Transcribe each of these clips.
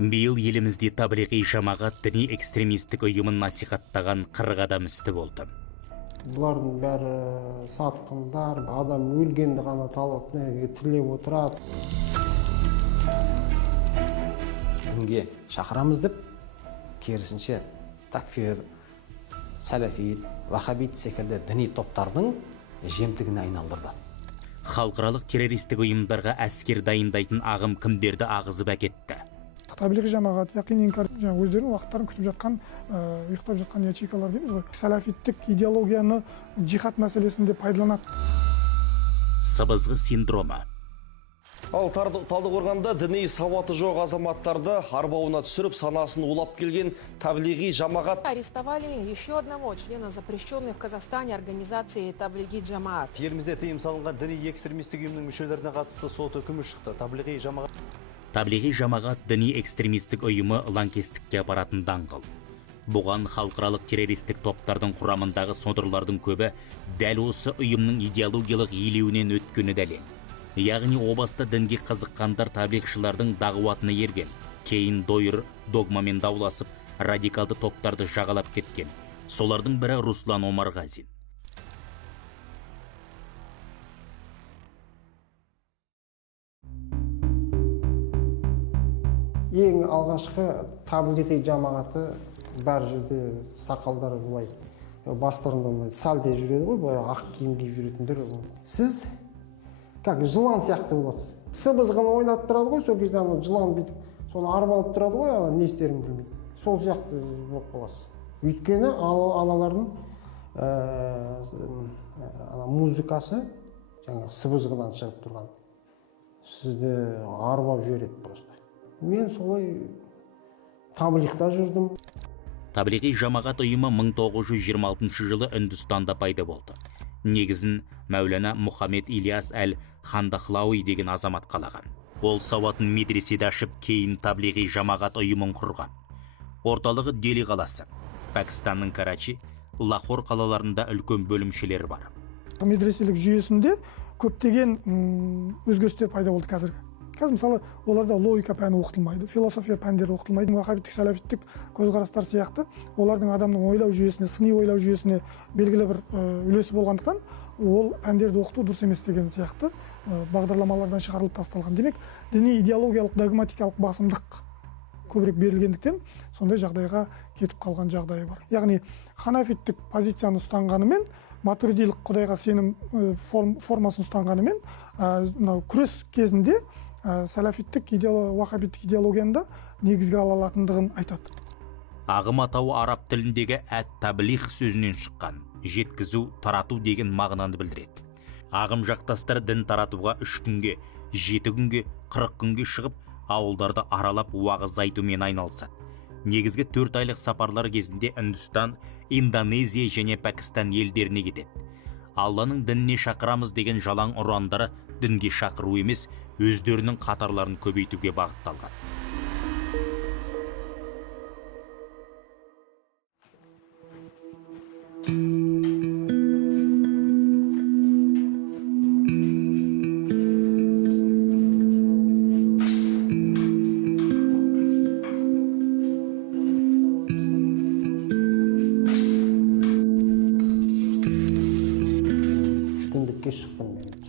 Биыл елімізде таблиғи жамағат діни экстремистік ұйымын насихаттаған 40 адам істі болды. Бұлардың бәрі сатқындар, адам өлгенді ғана талап тілеп отырады. Дінге шақырамыз деп, керісінше такфир, сәләфит, вахабит секілді діни топтардың жемтігіне айналдырды. Халықаралық террористік ұйымдарға әскер дайындайтын ағым кімдерді ағызып әкетті? Таблиғи жамағат, яқин инкар, өздерінің уақыттарын күтіп жатқан, ұйықтап жатқан ячейкалар дейміз ғой. Сәләфиттік идеологияны джихад мәселесінде пайдаланады. Сыбызғы синдромы. Ал Талдықорғанда діни сауаты жоқ азаматтарды арбауына түсіріп, санасын улап келген таблиғи жамағат. Арестовали еще одного члена запрещенной в Казахстане организации таблиғи жамағат. Елімізде тыйым салынған діни экстремистік ұйымның мүшелеріне қатысты сот үкімі шықты. Таблиғи жамағат діни экстремистік ұйымы лаңкестікке апаратын даңғыл. Бұған халықаралық террористік топтардың құрамындағы содырлардың көбі дәл осы ұйымның идеологиялық елеуінен өткені дәлел. Яғни о баста дінге қызыққандар таблиғшылардың дағуатына ерген, кейін дойыр догмамен дауласып, радикалды топтарды жағалап кеткен. Солардың бірі Руслан Омарғазин. Ең алғашқы таблиғи жамағаты бар жерде сақалдары бұлай бастарында сәлде жүреді ғой, бұлай ақ киім киіп жүретіндер. Сіз как жылан сияқты боласыз. Сыбызғыны ойнатып тұрады ғой, сол кезде жылан бүйтіп, соны арбалып тұрады ғой, не істерін білмейді. Сол сияқты болып қаласыз. Өйткені аналардың музыкасы жаңағы сыбызғыдан шығып тұрған. Сізді арбап жібереді просто. Мен солай таблиғта жүрдім. Таблиғи жамағат ұйымы 1926 жылы Үндістанда пайда болды. Негізін Мәулана Мұхаммед Ильяс әл-Хандахлауи деген азамат қалаған. Ол сауатын медреседе ашып, кейін таблиғи жамағат ұйымын құрған. Орталығы Дели қаласы. Пәкістанның Карачи, Лахор қалаларында үлкен бөлімшелері бар. Медреселік жүйесінде көптеген өзгерістер пайда болды қазір. Қазір мысалы оларда логика пәні оқытылмайды, философия пәндері оқытылмайды. Вахабиттік, сәләфиттік көзқарастар сияқты олардың адамның ойлау жүйесіне, сыни ойлау жүйесіне белгілі бір үлесі болғандықтан ол пәндерді оқыту дұрыс емес деген сияқты бағдарламалардан шығарылып тасталған. Демек, діни идеологиялық, догматикалық басымдық көбірек берілгендіктен сондай жағдайға кетіп қалған жағдайы бар. Яғни ханафиттік позицияны ұстанғанымен, матуридилік құдайға сенім формасын ұстанғанымен, күрес кезінде сәләфиттік вахабиттік идеологияны негізге ала алатындығын айтады. Ағым атауы араб тіліндегі әт-таблиғ сөзінен шыққан, жеткізу, тарату деген мағынаны білдіреді. Ағым жақтастары дін таратуға 3 күнге, 7 күнге, 40 күнге шығып, ауылдарды аралап уағыз айтумен айналысады. Негізгі 4 айлық сапарлар кезінде Үндістан, Индонезия және Пәкістан елдеріне кетеді. Алланың дініне шақырамыз деген жалаң ұрандары дінге шақыру емес, өздерінің қатарларын көбейтуге бағытталған.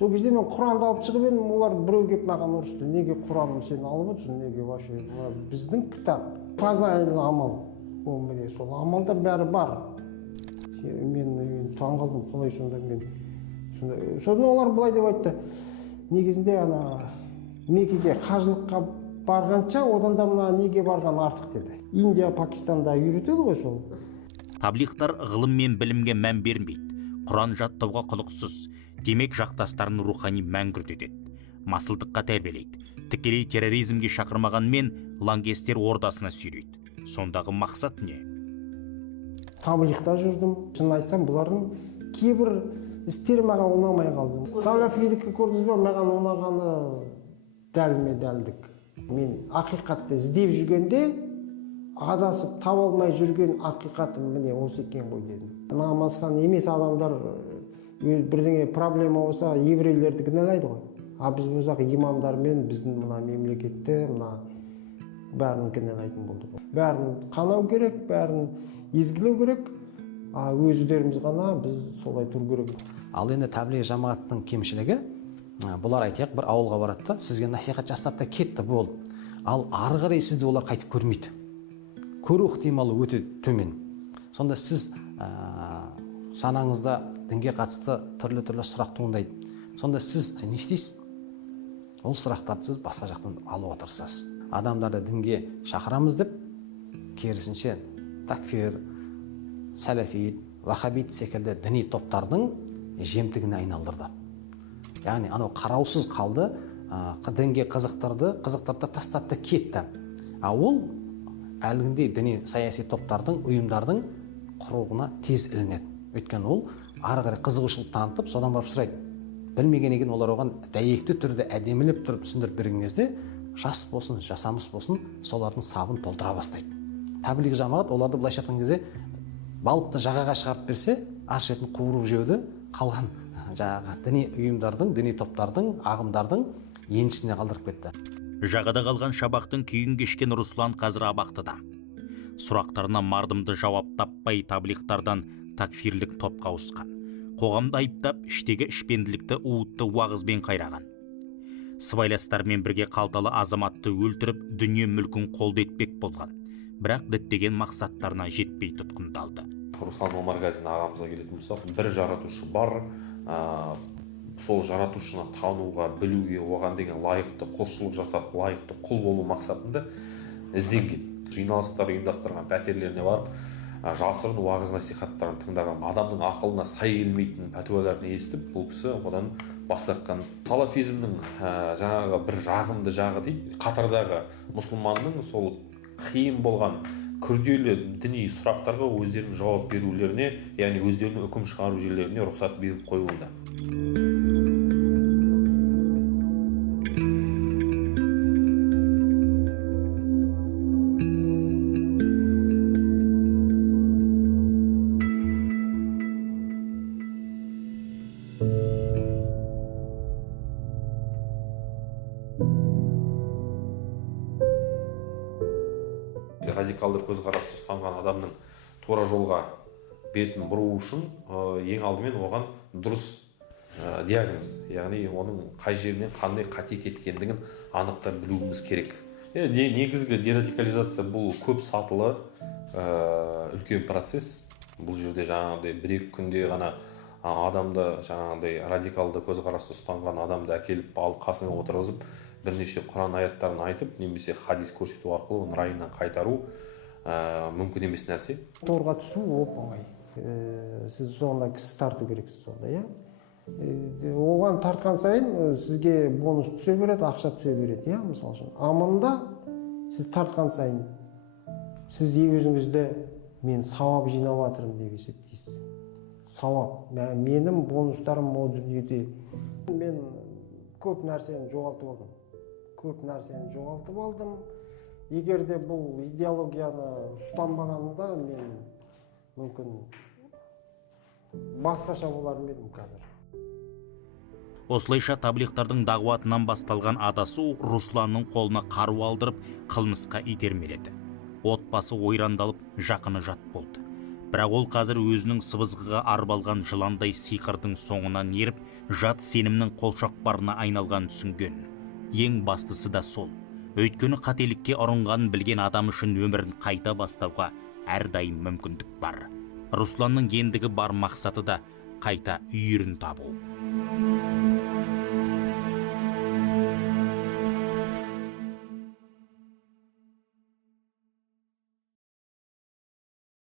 Сол кезде мен Құранды алып шығып едім, олар біреу келіп маған ұрысты. Неге Құранды сен алып отырсың? Неге вообще? Біздің кітап, фазаил амал. Ол міне сол амалдар бәрі бар. Мен таңғалдым, қалай сонда мен. Содан олар былай деп айтты. Негізінде Меккеге қажылыққа барғанша, одан да мына неге барған артық деді. Индия, Пакистанда үйретеді ғой сол. Таблиғтар ғылым мен білімге мән бермейді. Құран жаттауға құлықсыз. Демек жақтастарын рухани мәңгүрт етеді. Масылдыққа тәрбиелейді. Тікелей терроризмге шақырмағанмен лаңкестер ордасына сүйрейді. Сондағы мақсат не? Таблиғта жүрдім. Шын айтсам, бұлардың кейбір істері маған ұнамай қалды. Сәләфидікі көрдіңіз бе, маған ұнағаны дәлме-дәлдік. Мен ақиқатты іздеп жүргенде, адасып таба алмай жүрген ақиқатым міне осы екен ғой дедім. Намазхан емес адамдар бірдеңе проблема болса, еврейлерді кінәлайды ғой. Біз болсақ имамдармен біздің мына мемлекетте, мына бәрін кінәлайтын болды. Бәрін қанау керек, бәрін езгілеу керек, өздеріміз ғана біз солай тұру керек. Ал енді тәблиғ жамағаттың кемшілігі, бұлар айтайық бір ауылға барады да, сізге насихат жасады да кетті, болды. Ал ары қарай сізді олар қайтып көрмейді. Көру ықтималы өте төмен. Сонда сіз санаңызда дінге қатысты түрлі сұрақ туындайды. Сонда сіз не істейсіз? Ол сұрақтарды сіз басқа жақтан алуға тырысасыз. Адамдарды дінге шақырамыз деп, керісінше такфир, сәләфит, вахабит секілді діни топтардың жемтігіне айналдырды. Яғни анау қараусыз қалды, дінге қызықтырды тастатты кетті. Ол әлгіндей діни саяси топтардың, ұйымдардың құруына тез ілінеді. Өйткені ол ары қарай қызығушылық танытып, содан барып сұрайды. Білмеген екен олар оған дәйекті түрде әдемілеп тұрып түсіндіріп берген кезде, жас болсын, жасамыс болсын, солардың сабын толтыра бастайды. Тәблиғ жамағат оларды былайша айтқан кезде балықты жағаға шығарып берсе, ар шетін қуырып жеуді қалған жаңағы діни ұйымдардың, діни топтардың, ағымдардың еншісіне қалдырып кетті. Жағада қалған шабақтың күйін кешкен Руслан қазір абақтыда. Сұрақтарына мардымды жауап таппай таблиғтардан такфирлік топқа ауысқан. Қоғамды айыптап, іштегі ішпенділікті уытты уағызбен қайраған. Сыбайластармен бірге қалталы азаматты өлтіріп, дүние мүлкін қолды етпек болған. Бірақ діттеген мақсаттарына жетпей тұтқындалды. Руслан Омарғазин ағамызға келетін болсақ, бір жаратушы бар, сол жаратушыны тануға, білуге, оған деген лайықты құлшылық жасап, лайықты құл болу мақсатында ізденген. Жиналыстар ұйымдастырған пәтерлеріне барып, жасырын уағыз насихаттарын тыңдаған, адамның ақылына сай келмейтін пәтуаларын естіп, бұл кісі одан бас тартқан. Салафизмнің жаңағы бір жағымды жағы дейді, қатардағы мұсылманның сол қиын болған күрделі діни сұрақтарға өздерінің жауап берулеріне, яғни өздерінің үкім шығару жерлеріне рұқсат беріп қойылды. Радикалды көзқарасты ұстанған адамның тура жолға бетін бұру үшін ең алдымен оған дұрыс диагноз, яғни оның қай жерінен қандай қате кеткендігін анықтап білуіміз керек. Негізгі дерадикализация бұл көп сатылы үлкен процесс. Бұл жерде жаңағыдай бір-екі күнде ғана адамды жаңағыдай радикалды көзқарасты ұстанған адамды әкеліп алып қасына отырғызып бірнеше Құран аяттарын айтып, немесе хадис көрсету арқылы оның райынан қайтару мүмкін емес нәрсе. Торға түсу оп-оңай. Сіз соңында кісі тарту керексіз сонда, иә? Оған тартқан сайын сізге бонус түсе береді, ақша түсе береді, иә, мысалы үшін. Аманда сіз тартқан сайын сіз өзіңізді мен сауап жинап жатырмын деп есептейсіз. Сауап. Менің бонустарым о дүниеде. Мен көп нәрсені жоғалтып алдым. Егер де бұл идеологияны ұстанбағанда мен мүмкін басқаша болар едім қазір. Осылайша таблиғтардың дағуатынан басталған адасу Русланның қолына қару алдырып, қылмысқа итермеледі. Отбасы ойрандалып, жақыны жат болды. Бірақ ол қазір өзінің сыбызғыға арбалған жыландай сиқырдың соңынан еріп, жат сенімнің қолшоқпарына айналған түсінген. Ең бастысы да сол. Өйткені қателікке ұрынғанын білген адам үшін өмірін қайта бастауға әрдайым мүмкіндік бар. Русланның ендігі бар мақсаты да қайта үйірін табу.